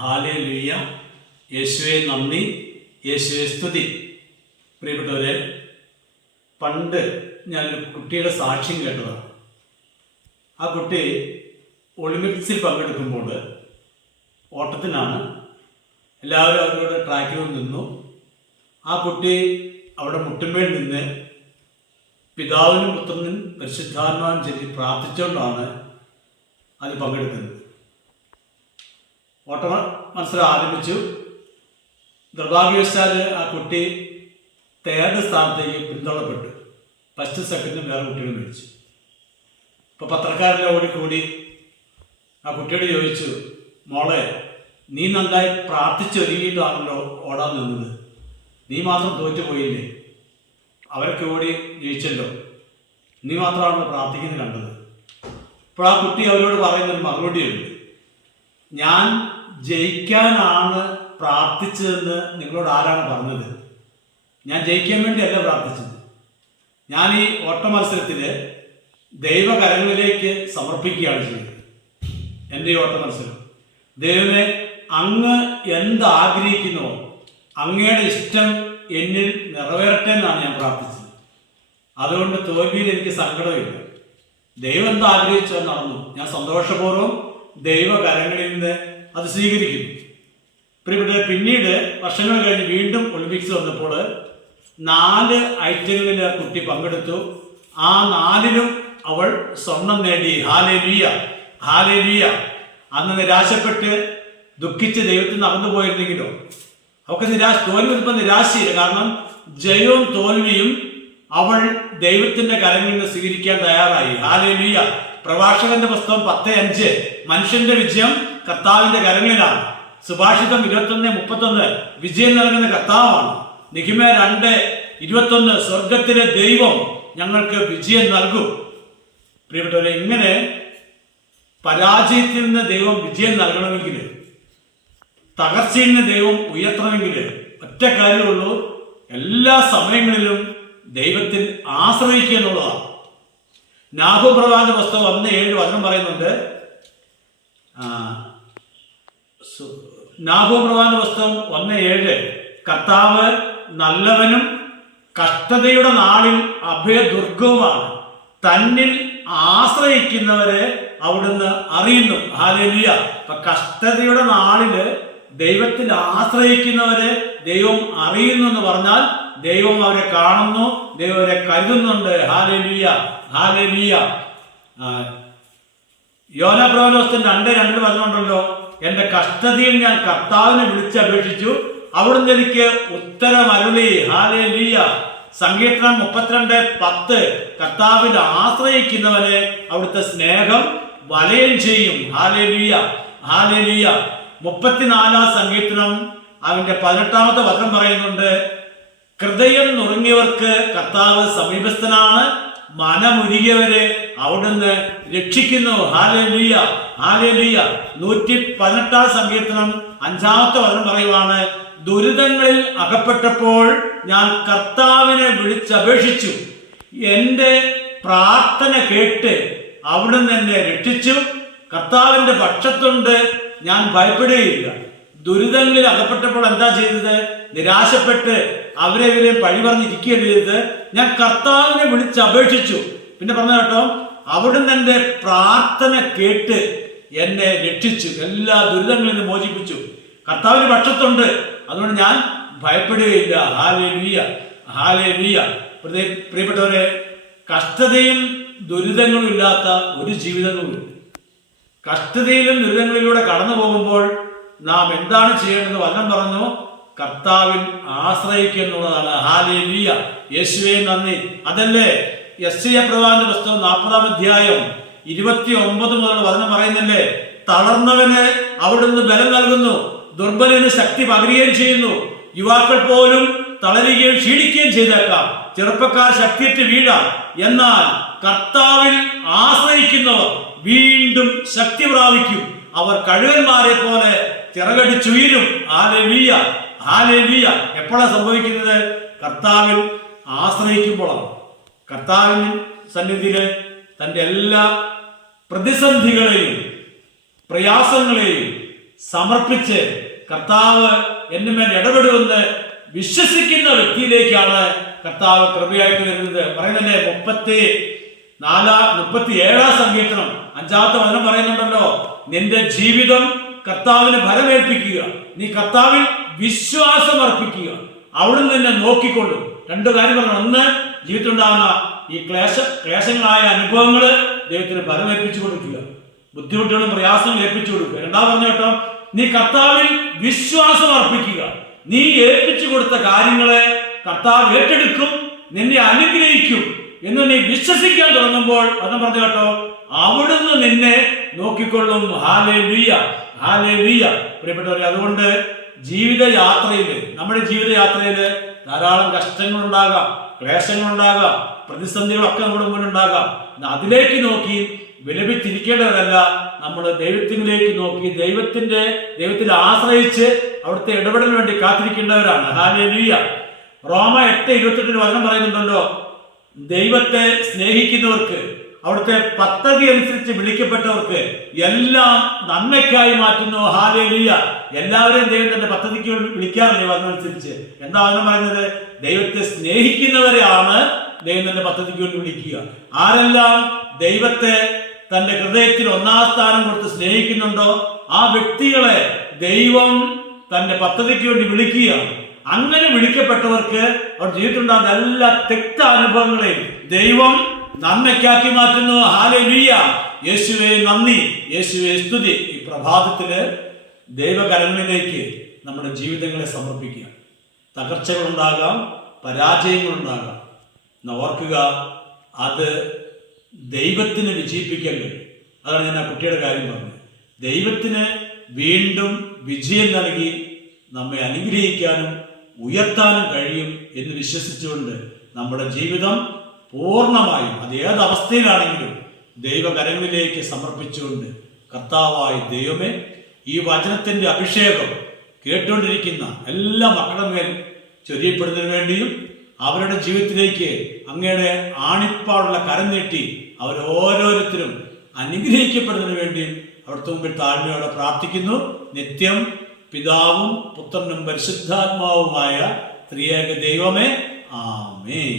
Hallelujah. യേശുവേ നന്ദി, യേശുവേ സ്തുതി. പ്രിയപ്പെട്ടവരെ, പണ്ട് ഞാനൊരു കുട്ടിയുടെ സാക്ഷ്യം കേട്ടതാണ്. ആ കുട്ടി ഒളിമ്പിക്സിൽ പങ്കെടുക്കുമ്പോൾ ഓട്ടത്തിനാണ്. എല്ലാവരും അവരുടെ ട്രാക്കിൽ നിന്നു. ആ കുട്ടി അവിടെ മുട്ടുമേൽ നിന്ന് പിതാവിനും പുത്രനും പരിശുദ്ധാത്മാവിനും ചൊല്ലി പ്രാർത്ഥിച്ചുകൊണ്ടാണ് അത് പങ്കെടുക്കുന്നത്. ഓട്ട മത്സരം ആരംഭിച്ചു. നിർഭാഗ്യവശാൽ ആ കുട്ടി 3rd സ്ഥാനത്തേക്ക് പിന്തള്ളപ്പെട്ടു. ഫസ്റ്റ് സെക്കൻഡും വേറെ കുട്ടികൾ മേടിച്ചു. ഇപ്പോൾ പത്രക്കാരെല്ലാം ഓടിക്കൂടി ആ കുട്ടിയോട് ചോദിച്ചു, മോളെ, നീ നന്നായി പ്രാർത്ഥിച്ചൊരുങ്ങിയിട്ടാണല്ലോ ഓടാൻ നിന്നത്, നീ മാത്രം തോറ്റുപോയില്ലേ? അവരൊക്കെ ഓടി ജയിച്ചല്ലോ, നീ മാത്രമാണല്ലോ പ്രാർത്ഥിക്കുന്നത് കണ്ടത്. ഇപ്പോൾ ആ കുട്ടി അവരോട് പറയുന്നൊരു മറുപടിയുണ്ട്. ഞാൻ ജയിക്കാനാണ് പ്രാർത്ഥിച്ചതെന്ന് നിങ്ങളോട് ആരാണ് പറഞ്ഞത്? ഞാൻ ജയിക്കാൻ വേണ്ടിയല്ല പ്രാർത്ഥിച്ചത്. ഞാൻ ഈ ഓട്ട മത്സരത്തിൽ ദൈവകരങ്ങളിലേക്ക് സമർപ്പിക്കുകയാണ് ചെയ്തത്. എൻ്റെ ഈ ഓട്ട മത്സരം ദൈവമേ, അങ്ങ് എന്താഗ്രഹിക്കുന്നോ അങ്ങയുടെ ഇഷ്ടം എന്നിൽ നിറവേറട്ടെ എന്നാണ് ഞാൻ പ്രാർത്ഥിച്ചത്. അതുകൊണ്ട് തോൽവിയിൽ എനിക്ക് സങ്കടമില്ല. ദൈവം എന്താഗ്രഹിച്ചോ നടന്നു. ഞാൻ സന്തോഷപൂർവ്വം ദൈവകരങ്ങളിൽ നിന്ന് അത് സ്വീകരിക്കുന്നു. പിന്നീട് വർഷങ്ങൾ കഴിഞ്ഞ് വീണ്ടും ഒളിമ്പിക്സ് വന്നപ്പോൾ 4 ഐറ്റങ്ങളിൽ ആ കുട്ടി പങ്കെടുത്തു. ആ 4ലും അവൾ സ്വർണം നേടി. Hallelujah, hallelujah. അന്ന് നിരാശപ്പെട്ട് ദുഃഖിച്ച് ദൈവത്തിൽ നടന്നു പോയിരുന്നെങ്കിലോ അവൾക്ക് തോൽവി വരുമ്പോൾ നിരാശയില്ല. കാരണം ജയവും തോൽവിയും അവൾ ദൈവത്തിന്റെ കരങ്ങളിൽ നിന്ന് സ്വീകരിക്കാൻ തയ്യാറായി. ഹല്ലേലൂയ. പ്രഭാഷകന്റെ പുസ്തകം 10:5 മനുഷ്യന്റെ വിജയം കർത്താവിന്റെ കരങ്ങളിലാണ്. സുഭാഷിതം 21:31 വിജയം നൽകുന്ന കർത്താവാണ്. നെഹെമ്യാ 2:21 സ്വർഗത്തിലെ ദൈവം ഞങ്ങൾക്ക് വിജയം നൽകും. പ്രിയപ്പെട്ടവരെ, ഇങ്ങനെ പരാജയത്തിൽ നിന്ന് ദൈവം വിജയം നൽകണമെങ്കിൽ, തകർച്ചയിൽ നിന്ന് ദൈവം ഉയർത്തണമെങ്കിൽ ഒറ്റ കാര്യമുള്ളൂ, എല്ലാ സമയങ്ങളിലും ദൈവത്തിൽ ആശ്രയിക്കുക എന്നുള്ളതാണ്. നാഹൂം പ്രവാചകന്റെ പുസ്തകം 1:7 വചനം പറയുന്നുണ്ട്. നാഹൂം പ്രവാചകന്റെ പുസ്തകം 1:7 കർത്താവ് നല്ലവനും കഷ്ടതയുടെ നാളിൽ അഭയദുർഗവുമാണ്, തന്നിൽ ആശ്രയിക്കുന്നവരെ അവിടുന്ന് അറിയുന്നു. ഹല്ലേലൂയ. അപ്പൊ കഷ്ടതയുടെ നാളില് ദൈവത്തിൽ ആശ്രയിക്കുന്നവരെ ദൈവം അറിയുന്നു എന്ന് പറഞ്ഞാൽ ദൈവം അവരെ കാണുന്നു, ദൈവം അവരെ കരുതുന്നുണ്ട്. Hallelujah, hallelujah. യോനാ പ്രവാചകൻ 2:2 പറഞ്ഞുകൊണ്ടല്ലോ, എന്റെ കഷ്ടതയിൽ ഞാൻ കർത്താവിനെ വിളിച്ചപേക്ഷിച്ചു, അവിടുന്ന് എനിക്ക് ഉത്തരം അരുളി. ഹല്ലേലൂയ. സങ്കീർത്തനം 32:10 കർത്താവിൽ ആശ്രയിക്കുന്നവനെ അവിടുത്തെ സ്നേഹം വലയം ചെയ്യും. Hallelujah, hallelujah. 34 സങ്കീർത്തനം അതിന്റെ 18 വചനം പറയുന്നുണ്ട്, ഹൃദയം നുറുങ്ങിയവർക്ക് കർത്താവ് സമീപസ്ഥനാണ്, മനമുരുകിയവരെ അവിടുന്ന് രക്ഷിക്കുന്നു. Hallelujah, hallelujah. 118 സങ്കീർത്തനം 5 വചനം പറയുവാണ്, ദുരിതങ്ങളിൽ അകപ്പെട്ടപ്പോൾ ഞാൻ കർത്താവിനെ വിളിച്ചപേക്ഷിച്ചു, എൻ്റെ പ്രാർത്ഥന കേട്ട് അവിടുന്ന് എന്നെ രക്ഷിച്ചു. കർത്താവിന്റെ പക്ഷത്തുണ്ട്, ഞാൻ ഭയപ്പെടുകയില്ല. ദുരിതങ്ങളിൽ അകപ്പെട്ടപ്പോൾ എന്താ ചെയ്തത്? നിരാശപ്പെട്ട് അവരെ ഇവരെ പഴി പറഞ്ഞിരിക്കുകയല്ല ചെയ്തത്. ഞാൻ കർത്താവിനെ വിളിച്ചപേക്ഷിച്ചു. പിന്നെ പറഞ്ഞ കേട്ടോ, അവിടുന്ന് എൻ്റെ പ്രാർത്ഥന കേട്ട് എന്നെ രക്ഷിച്ചു, എല്ലാ ദുരിതങ്ങളിൽ നിന്ന് മോചിപ്പിച്ചു. കർത്താവിന്റെ പക്ഷത്തുണ്ട്, അതുകൊണ്ട് ഞാൻ ഭയപ്പെടുകയില്ല. Hallelujah, hallelujah. പ്രിയപ്പെട്ടവരെ, കഷ്ടതയും ദുരിതങ്ങളും ഇല്ലാത്ത ഒരു ജീവിതങ്ങളുമില്ല. കഷ്ടതയിലും ദുരിതങ്ങളിലൂടെ കടന്നു പോകുമ്പോൾ നാം എന്താണ് ചെയ്യേണ്ടത്? വചനം പറഞ്ഞു, കർത്താവിൽ ആശ്രയിക്കുക എന്നുള്ളതാണ്. ഹല്ലേലൂയ, യേശുവേ നന്ദി. അതല്ലേ യെശയ്യാ പ്രവാചകന്റെ പുസ്തകം 40:29 മുതൽ വചനം പറയുന്നില്ലേ, തളർന്നവന് അവിടുന്ന് ബലം നൽകുന്നു, ദുർബലന് ശക്തി പകരുകയും ചെയ്യുന്നു. യുവാക്കൾ പോലും തളരുകയും ക്ഷീണിക്കുകയും ചെയ്തേക്കാം, ചെറുപ്പക്കാർ ശക്തിയേറ്റ് വീഴാം. എന്നാൽ കർത്താവിൽ ആശ്രയിക്കുന്നവർ വീണ്ടും ശക്തി പ്രാപിക്കും, അവർ കഴുകന്മാരെ പോലെ ചിറകടിച്ചുയരും. Hallelujah, hallelujah. എപ്പോഴാണ് സംഭവിക്കുന്നത്? കർത്താവിൽ ആശ്രയിക്കുമ്പോഴാണ്. കർത്താവിൻ സന്നിധിയില് തൻ്റെ എല്ലാ പ്രതിസന്ധികളെയും പ്രയാസങ്ങളെയും സമർപ്പിച്ച് കർത്താവ് എന്റെ മേൽ ഇടപെടുമെന്ന് വിശ്വസിക്കുന്ന വ്യക്തിയിലേക്കാണ് കർത്താവ് കൃപയായിട്ട് വരുന്നത്. പറയുന്നല്ലേ 37 സങ്കീർത്തനം 5-ാമത്തെ വചനം പറയുന്നുണ്ടല്ലോ, നിന്റെ ജീവിതം കർത്താവിന് ഫലമേൽപ്പിക്കുക, നീ കർത്താവിൽ വിശ്വാസം അർപ്പിക്കുക, അവിടുന്ന് നിന്നെ നോക്കിക്കൊള്ളും. 2 കാര്യം പറഞ്ഞു. ഒന്ന്, ജീവിതത്തിലുണ്ടാകുന്ന ഈ ക്ലേശങ്ങളായ അനുഭവങ്ങൾ ദൈവത്തിന് ഫലമേൽപ്പിച്ചു കൊടുക്കുക, ബുദ്ധിമുട്ടുകളും പ്രയാസങ്ങളും ഏൽപ്പിച്ചു കൊടുക്കുക. 2 പറഞ്ഞ കേട്ടോ, നീ കർത്താവിൽ വിശ്വാസം അർപ്പിക്കുക, നീ ഏൽപ്പിച്ചു കൊടുത്ത കാര്യങ്ങളെ കർത്താവ് ഏറ്റെടുക്കും, നിന്നെ അനുഗ്രഹിക്കും എന്ന് നീ വിശ്വസിക്കാൻ തുടങ്ങുമ്പോൾ അതെന്ന് പറഞ്ഞു കേട്ടോ, അവിടുന്ന് നിന്നെ നോക്കിക്കൊള്ളും. Hallelujah, hallelujah. പ്രിയപ്പെട്ടവരെ, അതുകൊണ്ട് നമ്മുടെ ജീവിതയാത്രയില് ധാരാളം കഷ്ടങ്ങളുണ്ടാകാം, ക്ലേശങ്ങളുണ്ടാകാം, പ്രതിസന്ധികളൊക്കെ നമ്മുടെ മുന്നിലുണ്ടാകാം. അതിലേക്ക് നോക്കി വിലപിച്ചിരിക്കേണ്ടതല്ല, നമ്മൾ ദൈവത്തിലേക്ക് നോക്കി ദൈവത്തിൽ ആശ്രയിച്ച് അവിടുത്തെ ഇടപെടലിന് വേണ്ടി കാത്തിരിക്കേണ്ടവരാണ്. ഹല്ലേലൂയ. റോമ 8:28 വചനം പറയുന്നുണ്ടല്ലോ, ദൈവത്തെ സ്നേഹിക്കുന്നവർക്ക്, അവിടുത്തെ പദ്ധതി അനുസരിച്ച് വിളിക്കപ്പെട്ടവർക്ക് എല്ലാം നന്മയ്ക്കായി മാറ്റുന്നു. ഹല്ലേലൂയ. എല്ലാവരെയും ദൈവം തന്റെ പദ്ധതിക്ക് വിളിക്കാറില്ലേ വചനമനുസരിച്ച്? എന്താ വചനം പറയുന്നത്? ദൈവത്തെ സ്നേഹിക്കുന്നവരെയാണ് ദൈവം തന്റെ പദ്ധതിക്ക് വേണ്ടി വിളിക്കുക. ആരെല്ലാം ദൈവത്തെ തന്റെ ഹൃദയത്തിൽ 1-ാം സ്ഥാനം കൊടുത്ത് സ്നേഹിക്കുന്നുണ്ടോ ആ വ്യക്തികളെ ദൈവം തന്റെ പദ്ധതിക്ക് വേണ്ടി വിളിക്കുകയാണ്. അങ്ങനെ വിളിക്കപ്പെട്ടവർക്ക് അവർ ജീവിതത്തിലുണ്ടാകുന്ന എല്ലാ തെക്ത അനുഭവങ്ങളെയും ദൈവം നന്മയ്ക്കാക്കി മാറ്റുന്നു. ഹല്ലേലൂയ. യേശുവേ നന്ദി, യേശുവേ സ്തുതി. ഈ പ്രഭാതത്തില് ദൈവകരങ്ങളിലേക്ക് നമ്മുടെ ജീവിതങ്ങളെ സമർപ്പിക്കുക. തകർച്ചകളുണ്ടാകാം, പരാജയങ്ങളുണ്ടാകാം. ഓർക്കുക, അത് ദൈവത്തിന് വിജയിപ്പിക്കാൻ കഴിയും. അതാണ് ഞാൻ ആ കുട്ടിയുടെ കാര്യം പറഞ്ഞത്. ദൈവത്തിന് വീണ്ടും വിജയം നൽകി നമ്മെ അനുഗ്രഹിക്കാനും ഉയർത്താനും കഴിയും എന്ന് വിശ്വസിച്ചുകൊണ്ട് നമ്മുടെ ജീവിതം പൂർണ്ണമായും അത് ഏതവസ്ഥയിലാണെങ്കിലും ദൈവകരങ്ങളിലേക്ക് സമർപ്പിച്ചുകൊണ്ട്, കർത്താവായ ദൈവമേ, ഈ വചനത്തിന്റെ അഭിഷേകം കേട്ടുകൊണ്ടിരിക്കുന്ന എല്ലാ മക്കളുടെ മേൽ ചൊരിയപ്പെടുന്നതിന് വേണ്ടിയും അവരുടെ ജീവിതത്തിലേക്ക് അങ്ങയുടെ ആണിപ്പാടുള്ള കരം നീട്ടി അവർ ഓരോരുത്തരും അനുഗ്രഹിക്കപ്പെടുന്നതിന് വേണ്ടിയും അവിടുത്തെ മുമ്പിൽ താഴ്മയോടെ പ്രാർത്ഥിക്കുന്നു. നിത്യം പിതാവും പുത്രനും പരിശുദ്ധാത്മാവുമായ ത്രിയേക ദൈവമേ, ആമേൻ.